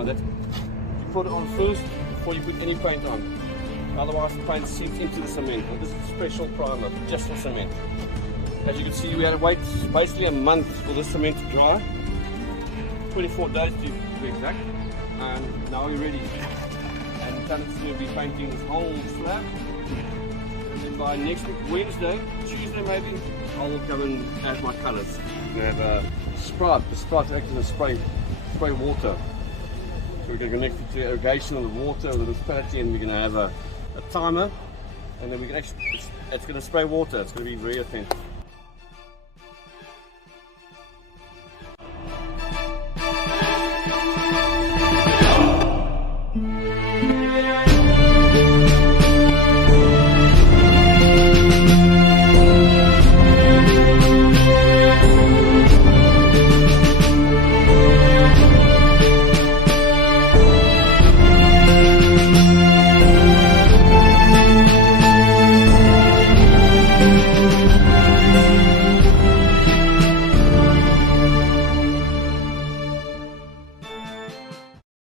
That you put it on first before you put any paint on. Otherwise the paint seeps into the cement. And this is a special primer just for cement. As you can see, we had to wait basically a month for the cement to dry. 24 days to be exact. And now we're ready. And Tertius will be painting this whole slab. And then by next week, Wednesday, Tuesday maybe, I will come and add my colours. We have a sprout. The sprout acts as a spray water. So we're going to connect it to irrigation of the water with the municipality, and we're going to have a timer, and then we can actually, it's going to spray water. It's going to be very effective.